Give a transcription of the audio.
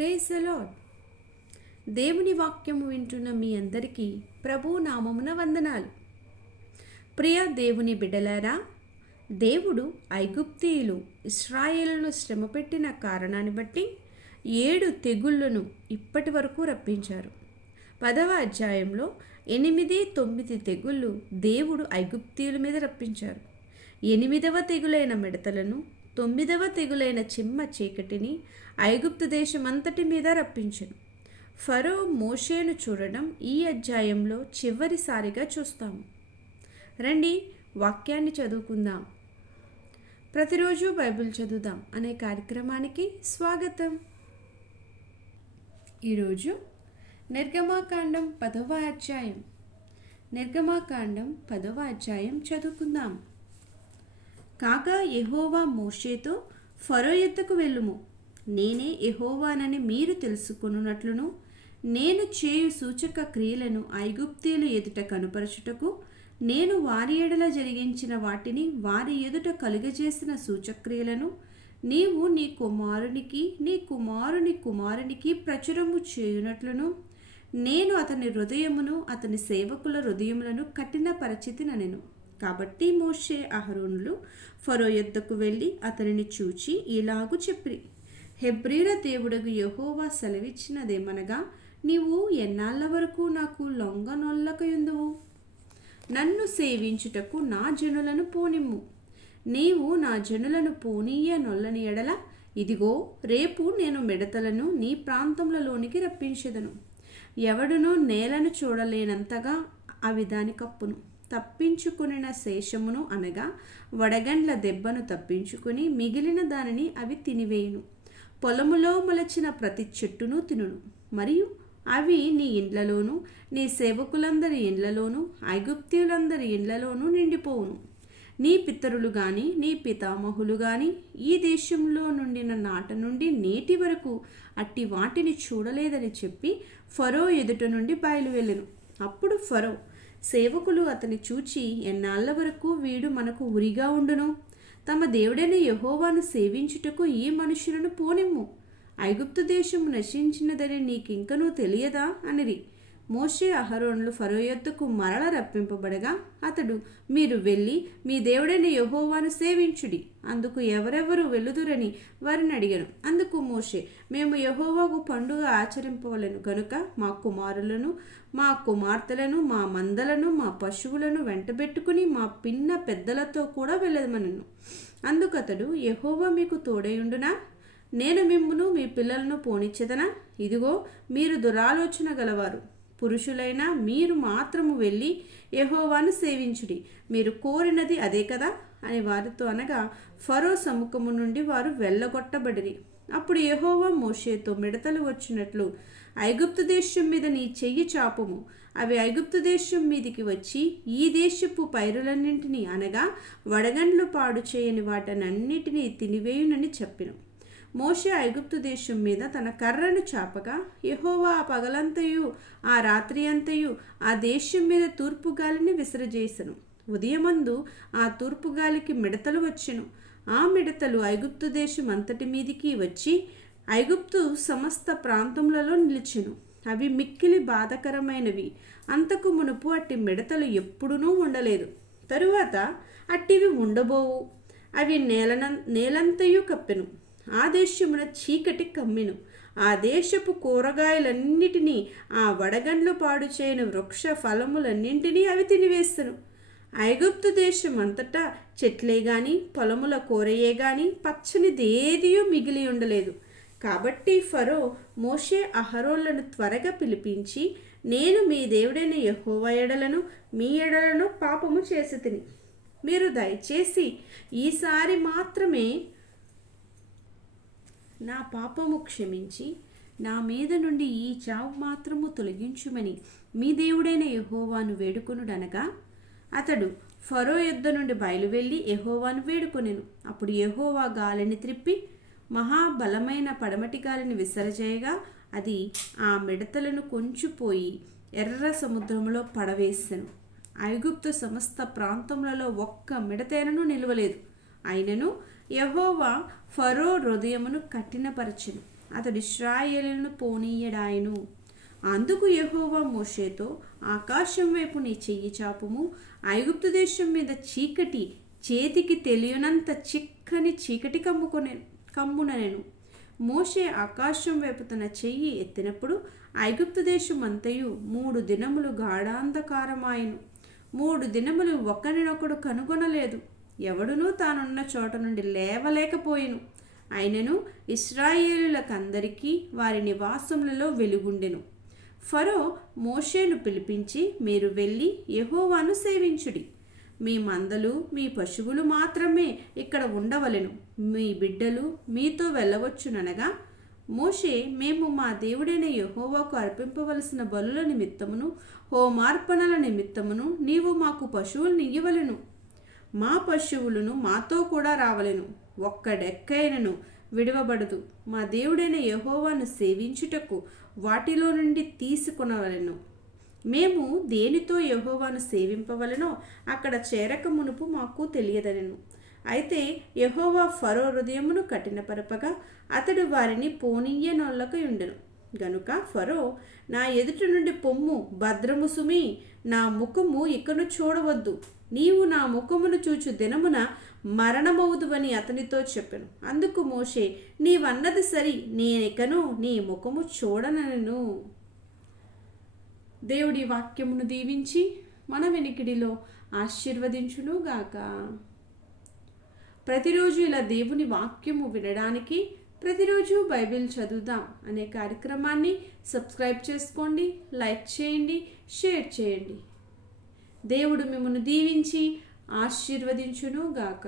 Praise the lord. దేవుని వాక్యము వింటున్న మీ అందరికీ ప్రభు నామమున వందనాలు. ప్రియ దేవుని బిడ్డలారా, దేవుడు ఐగుప్తీయులు ఇశ్రాయేలును శ్రమపెట్టిన కారణాన్ని బట్టి 7 తెగుళ్లను ఇప్పటి వరకు రప్పించారు. 10వ అధ్యాయంలో 8, 9 తెగుళ్ళు దేవుడు ఐగుప్తీయుల మీద రప్పించారు. 8వ తెగులైన మిడతలను, 9వ తెగులైన చిమ్మ చీకటిని ఐగుప్తు దేశమంతటి మీద రప్పించెను. ఫరో మోషేను చూడడం ఈ అధ్యాయంలో చివరిసారిగా చూస్తాము. రండి వాక్యాన్ని చదువుకుందాం. ప్రతిరోజు బైబిల్ చదువుదాం అనే కార్యక్రమానికి స్వాగతం. ఈరోజు నిర్గమాకాండం 10వ అధ్యాయం. నిర్గమాకాండం 10వ అధ్యాయం చదువుకుందాం. కాగా యెహోవా మోషేతో, ఫరో యొద్దకు వెళ్ళుము, నేనే యెహోవానని మీరు తెలుసుకొనున్నట్లును, నేను చేయు సూచక క్రియలను ఐగుప్తీయుల ఎదుట కనుపరచుటకు, నేను వారి ఎడల జరిగించిన వాటిని వారి ఎదుట కలుగజేసిన సూచక్రియలను నీవు నీ కుమారునికి నీ కుమారుని కుమారునికి ప్రచురము చేయునట్లును, నేను అతని హృదయమును అతని సేవకుల హృదయములను కఠినపరచితినెను. కాబట్టి మోషే అహరోనులు ఫరో యొద్దకు వెళ్ళి అతనిని చూచి ఇలాగు చెప్పిరి: హెబ్రీల దేవుడగు యెహోవా సెలవిచ్చినదేమనగా, నీవు ఎన్నాళ్ళ వరకు నాకు లొంగనొల్లకయుందువు? నన్ను సేవించుటకు నా జనులను పోనిమ్ము. నీవు నా జనులను పోనీయ నొల్లని ఎడల, ఇదిగో రేపు నేను మిడతలను నీ ప్రాంతములలోనికి రప్పించెదను. ఎవడునూ నేలను చూడలేనంతగా అవి దాని కప్పును. తప్పించుకునిన శేషమును అనగా వడగండ్ల దెబ్బను తప్పించుకుని మిగిలిన దానిని అవి తినివేయును. పొలములో మొలచిన ప్రతి చెట్టును తినును. మరియు అవి నీ ఇండ్లలోను నీ సేవకులందరి ఇండ్లలోను ఐగుప్తీయులందరి ఇండ్లలోనూ నిండిపోవును. నీ పితరులు గాని నీ పితామహులు గాని ఈ దేశంలో నుండిన నాట నుండి నేటి వరకు అట్టి వాటిని చూడలేదని చెప్పి ఫరో ఎదుట నుండి బయలువెళ్ళెను. అప్పుడు ఫరో సేవకులు అతని చూచి, ఎన్నాళ్ళ వరకు వీడు మనకు ఉరిగా ఉండును? తమ దేవుడైన యెహోవాను సేవించుటకు ఈ మనుషులను పోనిమ్ము. ఐగుప్తు దేశము నశించినదని నీకింకనూ తెలియదా అనిరి. మోషే అహరోనులు ఫరో యొద్దకు మరల రప్పింపబడగా అతడు, మీరు వెళ్ళి మీ దేవుడైన యెహోవాను సేవించుడి, అందుకు ఎవరెవరు వెళ్ళుదురని వారిని అడిగాను. అందుకు మోషే, మేము యెహోవాకు పండుగ ఆచరింపవలెను గనుక మా కుమారులను మా కుమార్తెలను మా మందలను మా పశువులను వెంటబెట్టుకుని మా పిన్న పెద్దలతో కూడా వెళ్ళదమనను. అందుకతడు, యెహోవా మీకు తోడయుండునా? నేను మిమ్మును మీ పిల్లలను పోనిచ్చెదనా? ఇదిగో మీరు దురాలోచన గలవారు పురుషులైనా మీరు మాత్రము వెళ్ళి యెహోవాను సేవించుడి, మీరు కోరినది అదే కదా అని వారితో అనగా, ఫరో సముఖము నుండి వారు వెళ్ళగొట్టబడిరి. అప్పుడు యెహోవా మోషేతో, మిడతలు వచ్చినట్లు ఐగుప్తు దేశం మీద నీ చెయ్యి చాపుము. అవి ఐగుప్తు దేశం మీదికి వచ్చి ఈ దేశపు పైరులన్నింటినీ అనగా వడగండ్లు పాడు చేయని వాటనన్నిటినీ తినివేయునని చెప్పెను. మోషే ఐగుప్తు దేశం మీద తన కర్రను చాపగా యెహోవా ఆ పగలంతయు ఆ రాత్రి అంతయు ఆ దేశం మీద తూర్పు గాలిని విసరజేసెను. ఉదయమందు ఆ తూర్పు గాలికి మిడతలు వచ్చెను. ఆ మిడతలు ఐగుప్తు దేశం అంతటి మీదికి వచ్చి ఐగుప్తు సమస్త ప్రాంతములలో నిలిచెను. అవి మిక్కిలి బాధకరమైనవి. అంతకు మునుపు అట్టి మిడతలు ఎప్పుడునూ ఉండలేదు. తరువాత అట్టివి ఉండబోవు. అవి నేలంతయు కప్పెను. ఆ దేశమున చీకటి కమ్మెను. ఆ దేశపు కూరగాయలన్నిటినీ ఆ వడగండ్లు పాడు చేయని వృక్ష ఫలములన్నింటినీ అవి తినివేస్తను. ఐగుప్తు దేశం అంతటా చెట్లే గాని పొలముల కూరయే గాని పచ్చనిదేదియూ మిగిలి ఉండలేదు. కాబట్టి ఫరో మోషే అహరోనులను త్వరగా పిలిపించి, నేను మీ దేవుడైన యెహోవా ఎడలను మీ ఎడలను పాపము చేసితిని. మీరు దయచేసి ఈసారి మాత్రమే నా పాపము క్షమించి నా మీద నుండి ఈ చావు మాత్రము తొలగించుమని మీ దేవుడైన యెహోవాను వేడుకొనుడనగా, అతడు ఫరో యొద్ద నుండి బయలువెళ్ళి యెహోవాను వేడుకొనెను. అప్పుడు యెహోవా గాలిని త్రిప్పి మహాబలమైన పడమటి గాలిని విసరజేయగా అది ఆ మిడతలను కొంచుపోయి ఎర్ర సముద్రంలో పడవేసెను. ఐగుప్తు సమస్త ప్రాంతములలో ఒక్క మిడతైనను నిలవలేదు. అయినను యెహోవా ఫరో హృదయమును కఠినపరచెను. అతడు ఇశ్రాయేలును పోనీయడాయను. అందుకు యెహోవా మోషేతో, ఆకాశం వైపు నీ చెయ్యి చాపుము, ఐగుప్తు దేశం మీద చీకటి చేతికి తెలియనంత చిక్కని చీకటి కమ్ముననెను. మోషే ఆకాశం వైపు తన చెయ్యి ఎత్తినప్పుడు ఐగుప్తు దేశం అంతయు 3 దినములు గాఢాంధకారమాయెను. 3 దినములు ఒకరినొకడు కనుగొనలేదు. ఎవడునూ తానున్న చోట నుండి లేవలేకపోయెను. అయినను ఇశ్రాయేలులకందరికీ వారి నివాసములలో వెలుగుండెను. ఫరో మోషేను పిలిపించి, మీరు వెళ్ళి యెహోవాను సేవించుడి. మీ మందలు మీ పశువులు మాత్రమే ఇక్కడ ఉండవలెను, మీ బిడ్డలు మీతో వెళ్ళవచ్చుననగా, మోషే, మేము మా దేవుడైన యెహోవాకు అర్పింపవలసిన బలుల నిమిత్తమును హోమార్పణల నిమిత్తమును నీవు మాకు పశువులను ఇయ్యవలెను. మా పశువులను మాతో కూడా రావలెను, ఒక్కడెక్కైనను విడవబడదు. మా దేవుడైన యెహోవాను సేవించుటకు వాటిలో నుండి తీసుకొనవలెను. మేము దేనితో యెహోవాను సేవింపవలెనో అక్కడ చేరక మునుపు మాకు తెలియదనెను. అయితే యెహోవా ఫరో హృదయమును కఠినపరపగా అతడు వారిని పోనీయనొల్లకయుండెను. గనుక ఫరో, నా ఎదుట నుండి పొమ్ము, భద్రము సుమి, నా ముఖము ఇకను చూడవద్దు. నీవు నా ముఖమును చూచు దినమున మరణమవుదువని అతనితో చెప్పెను. అందుకు మోషే, నీవన్నది సరి, నేనికను నీ ముఖము చూడనను. దేవుడి వాక్యమును దీవించి మన వెనికిడిలో ఆశీర్వదించునుగాక. ప్రతిరోజు ఇలా దేవుని వాక్యము వినడానికి ప్రతిరోజు బైబిల్ చదువుదాం అనే కార్యక్రమాన్ని సబ్స్క్రైబ్ చేసుకోండి, లైక్ చేయండి, షేర్ చేయండి. దేవుడు మిమ్మల్ని దీవించి ఆశీర్వదించునుగాక.